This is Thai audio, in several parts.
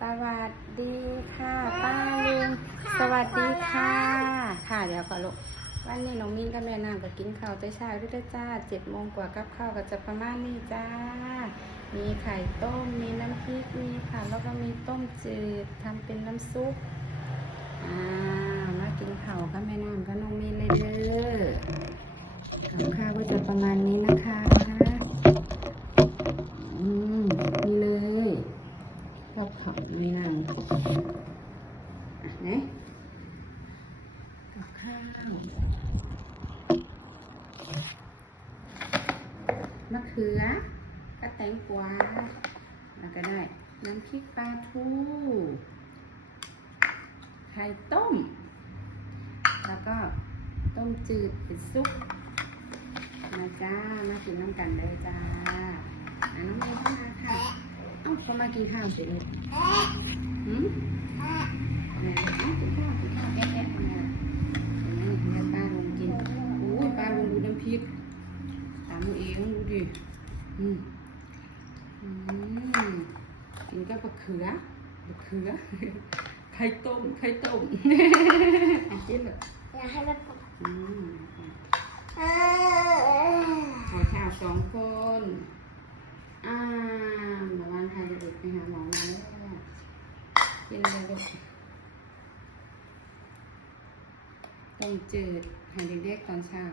สวัสดีค่ะ ป้าลุงสวัสดีค่ะ ค่ะเดี๋ยวก่อนลูกวันนี้น้องมิ้นกับแม่นางก็กินข้าวแต่เช้าด้วยเด้อจ้าเจ็ดโมงกว่ากับข้าวก็จะประมาณนี้จ้า มีไข่ต้มมีน้ำพริกมีค่ะแล้วก็มีต้มจืดทำเป็นน้ำซุปอ่ามากินข้าวกับแม่นางกับน้องมิ้นเลยเด้อกับข้าวก็จะประมาณนี้นะคะ อืมนี่เลยกับข้าวแม่นางอะไหนกับข้าวมะเขือกระแตงกวาแล้วก็ได้ น้ำพริกปลาทูไข่ต้ม แล้วก็ต้มจืดเป็นซุปมาจ้า มากินน้ำกันเลยจ้าอะน้องเมย์เข้ามาค่ะ เอ้าเขามากินข้าวสิลูกหืมเนี่ยเอ้ากินข้าวกินข้าวแกะแกะทำไมล่ะเห็นไหมเนี่ยป้าลุงกินอุ้ยป้าลุงดูน้ำพริกตามเองดูดิอืมอืมกินกับะเขือมะเขือไข่ต้มไข่ต้มจิ้มแบบอ ให้แมันปกอืมเออขอข่าวสองคนอ่าเมื่อวานพาเด็กๆไปหาหมอมาแล้วกินเลยลูกต้มจืดให้เด็กๆตอนเช้า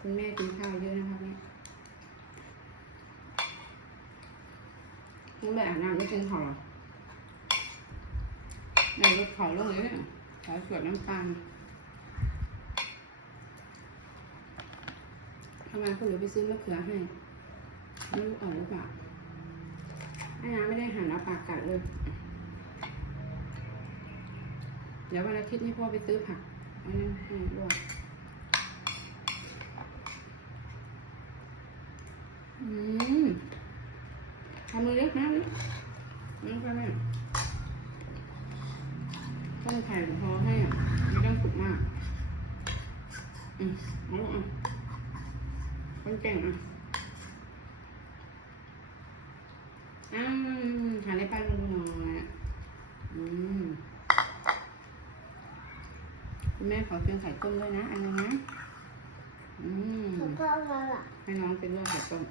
คุณแม่กินข้าวเยอะนะคะเนี่ยคุณแม่อาบน้ำไม่กินข้าวหรอ แม่ลดขาลงเลยเนี่ยขาวสวดน้ำตาลทำไมคุณหรือไปซื้อมะเขือให้ ไม่รู้อ่อนหรือเปล่าไอ้น้ำไม่ได้หันเอาปากกัดเลย เดี๋ยววันอาทิตย์นี้พ่อไปซื้อผักอันนั้นให้ลวกอืมทำมือเล็กนะนี่นี่ก็แม่ ต้องไข่พอให้อะไม่ต้องสุกมาก อืมเอาอะคนเก่งอะอืมทานได้ป้าลุงหน่อยอืมคุณแม่ขอเพียงไข่ต้มด้วยนะ อันนึงนะ อืมถูกต้องแล้วล่ะให้น้องเป็นด้วยไข่ต้ม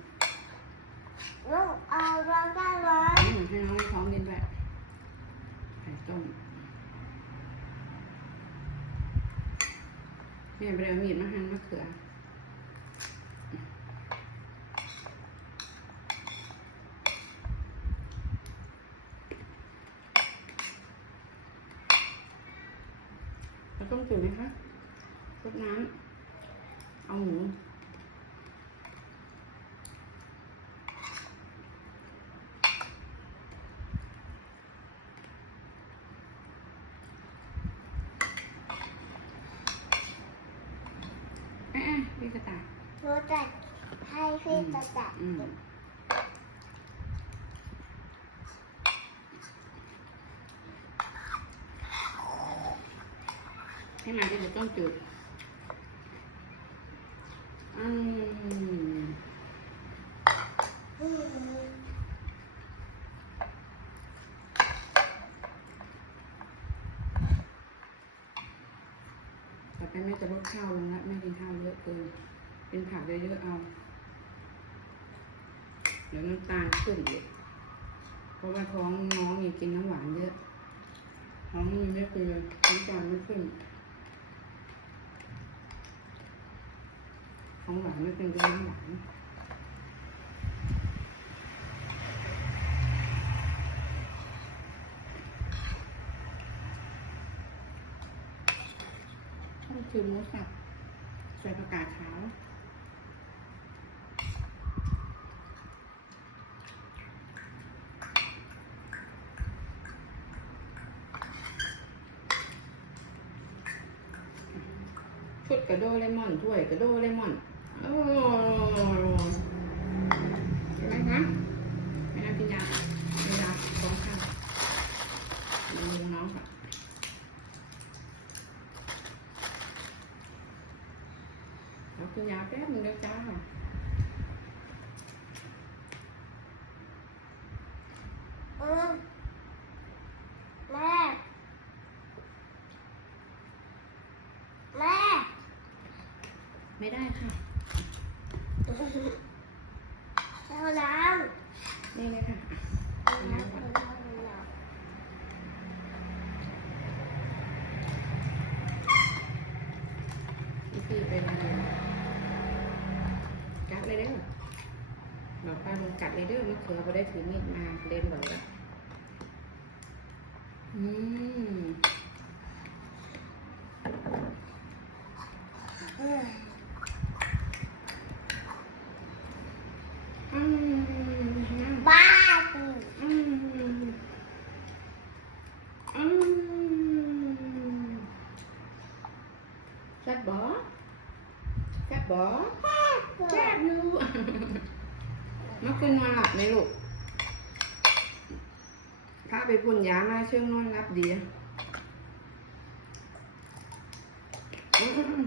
ลูกเอาเราได้ไหมอืมให้น้องให้ท้องกินแบบไข่ต้ม แม่ไปเอามีดมาหั่นมะเขือแล้วต้มจืดไหมคะรดน้ำเอาหมู อะอะพี่ กระต่ายหนูจะให้พี่ตาตาอืมให้มันจะต้มจืดอืมอืมต่อไปแม่จะลดข้าวลงละแม่กินข้าวเยอะ เกินเป็นผักเยอะๆเอา เดี๋ยวน้ำตาลขึ้นอีกเพราะว่าท้องน้องมีกินน้ำหวานเยอะท้องมีไม่เกินน้ำตาลไม่ขึ้นของหวานไม่เป็นก็น้ำหวานต้องคือหมูสับ ส่ผักกาดขาวชุดกระโดเลมอนถ้วยกระโดเลมอนโอ้ใช่ไหมคะไม่น่ากินยาเวลาท้องข้าวดูน้องค่ะ เรากินยาแป๊บนึงเดียวจ้า อืมแม่ แม่ ไม่ได้ค่ะ เอาน้ นี่เลยค่ะอะำเอาน้ำเอาน้ำเอาน้ พี่พี่ไปโรงเรียนกัดเลยเด้อบอกป้าลุงกัด เลยเด้อมะเขือพอได้ถือมีดมาเล่นบ่อยแล้วอืมำอืม อืมนั่ง บ้าจ อืมอืมแซ่บบ่แซ่บบ่แซ่บอยู่ เมื่อคืนนอนหลับไหมลูกพาไปพ่ นยามาเชื่องนอนรับดีอืม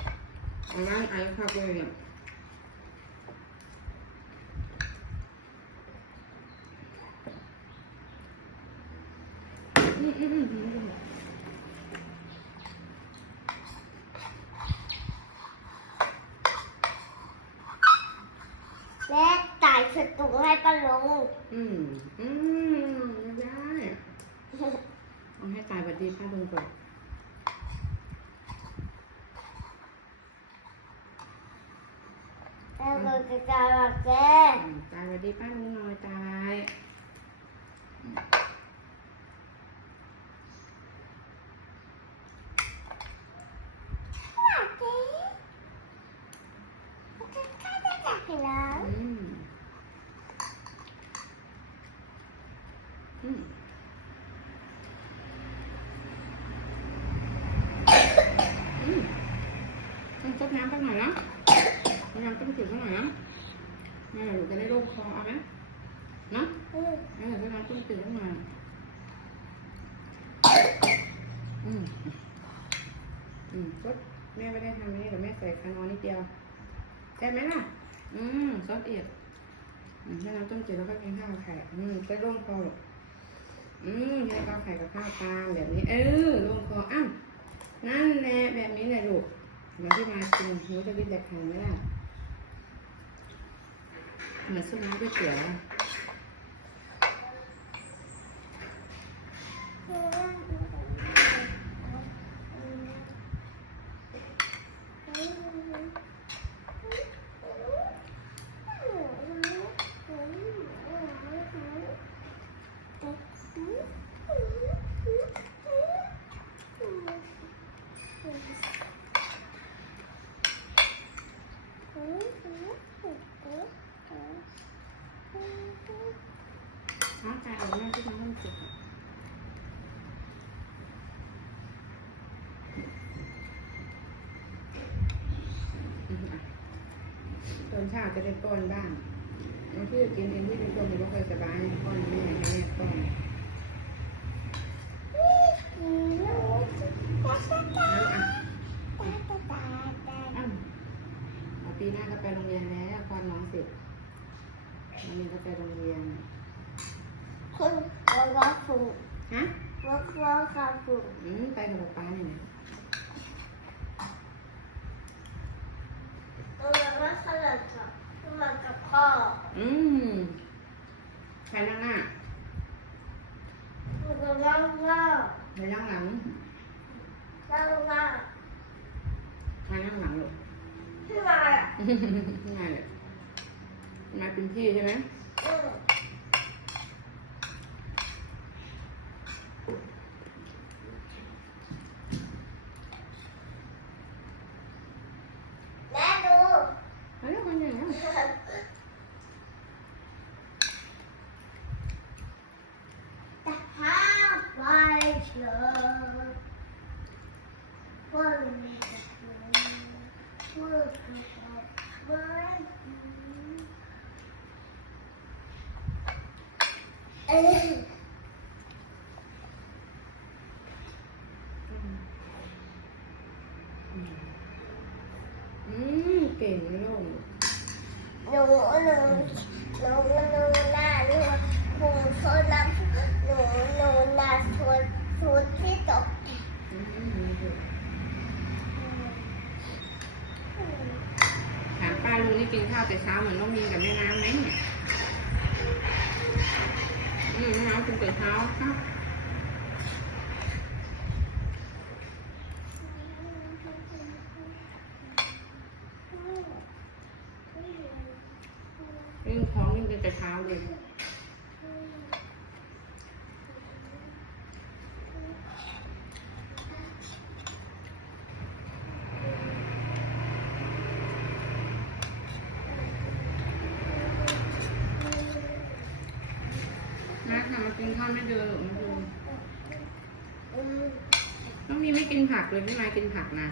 ๆเอาไว้ไอ้ข้าวไปเนี่ยอืมอืมอืมอืมแม่จ่ายสตุงให้ป้าลุงอืม อืมไม่ได้ เอาให้ตายบัดดีป้าลุงก่อนแล้วก็จะจ่ายแบบแกอืมตายบัดดีป้าลุงหน่อยตาย แล้ว อืมอืมอืมต้องซด น้ำสักหน่อยนะเอาน้ำต้มจืดสักหน่อยนะแม่หนูจะได้โล่งคอเอาไหมนะอืมแม่หนูจะน้ำต้มจืดสักหน่อยอืมอืมซดแม่ไม่ได้ทำนี่แต่แม่ใส่คานอนิดเดียวใช่ไหมล่ะ อืมซอสเอียดอืมให้น้ำต้มจืดแล้วก็กินข้าวไข่ อืมจะร่วงคออืมให้ข้าวไข่กับข้าวปลาแบบนี้ เออร่วงคออ้านั่นแหละแบบนี้แหละลูก มือนที่มากินหนูจะกินแต่ไข่ไม่ได้เหมือนซุปน้ำก๋วยเตี๋ยว น้ำตาลแม่ ที่น้ำต้มจืดอะอืมอะตอนเช้าจะได้ป้อนบ้างบางทีกินเองที่เป็นคนไม่ค่อยสบายป้อนแม่ให้แม่ป้อนแล้วอะอ้าวเอาปีหน้าก็ไปโรงเรียนแล้วป้อนน้องเสร็จน้องมีก็ไปโรงเรียน คุณเราก็ถูก ฮะ เราก็ค่ะถูก อืมไปกับป๊าป๊าเนี่ยนะ เราก็ขนาดกับมากับพ่ ออืมใครนั่งหน้าเราก็นั่งหน้าใครนั่งหลังนั่งหน้าใครนั่งหลังลูกที่มาอะง่ายเลยมาเป็นพี่ใช่ไหม อืมเก่งนะลูกหนูหนูหนูหนูหน้าหนูหนูโทรศัพท์หนูหนูหน้าโทรโทรที่ตกอืมถามป้าลุงนี่กินข้าวแต่เช้าเหมือนน้องมีนกับแม่น้ำไหมเนี่ย น้ำกินแต่เช้าครับ ยิ่งท้องยิ่งกินแต่เช้าเลยนะค่ะมากินข้าวไม่เดินหรอกมาดูต้องมีไม่กิน ผักเลยพี่มายกินผักนะ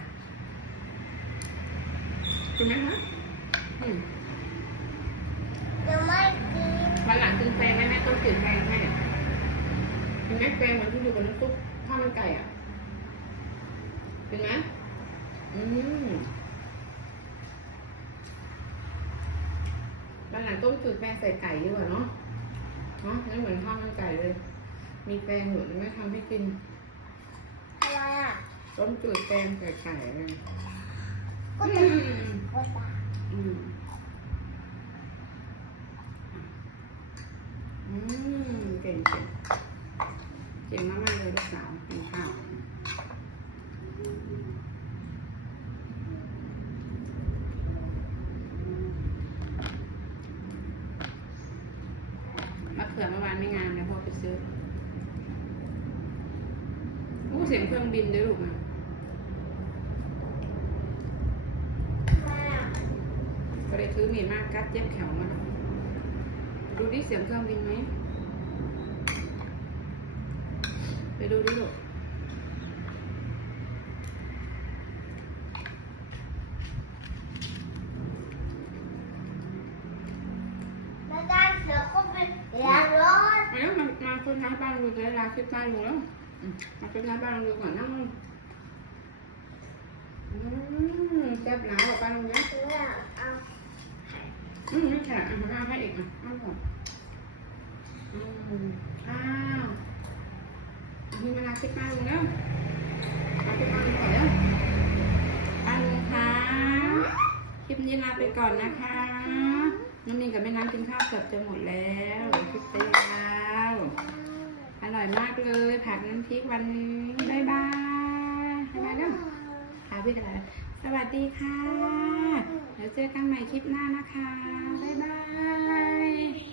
กินไหมคะอืมยังไม่กินวันหลังกินแฟงให้แม่ต้มจืดแฟงให้กินไหมแฟงเหมือนที่อยู่กับน้ำซุปข้าวมันไก่อะกินไหมอืมวันหลังต้มจืดแฟงใส่ไก่ดีกว่าเนาะเนาะไม่เหมือนข้าวมันไก่เลย มีแฟงอยู่ไม่ทำให้กินอะไรอะ ต้มจืดแฟงไข่ไก่เลยก็อืจะมก็ตาอืมอืมเก่งเก่งเก่งมากๆเลยลูกสาวกินข้าวมะเขือเมื่อวานไม่งานเดี๋ยวพ่อไปซื้ออู้ เสียงเครื่องบินด้วยลูกมันมาก็เลยซื้อมีดมากกัดเจ็บแขวมาดูดิเสียงเครื่องบินไหม ไปดูดิลูกไม่ได้เดี๋ยวก็ไปเรียนรถมาแล้วมามาคนท้ายบ้านลุงเลยลาคลิปบ้านลุงแล้วอื มมาคนท้ายบ้านลุงก่อนนั่งลงอืมแซ่บหนาวกว่าบ้านลุงนะเนี่ยอืมไม่แข็งอะมาให้อีกอะเอาก่อนอืมอ้าวมีเวลาคลิปบ้าลุงแล้วมาคลิปบ้าลุงก่อนแล้วบ้าลุงค่ะคลิปนี้ลาไปก่อนนะคะน้องมีนกับแม่น้ำกินข้าวเกือบจะหมดแล้วคลิปเดียวอ ร่อยมากเลย ผักน้ำพริกวันนี้บ๊ายบายบ๊ายบายเด้อค่ะพี่กระดาษสวัสดีค่ะเดี๋ยวเจอกันใหม่คลิปหน้านะคะ บ๊ายบาย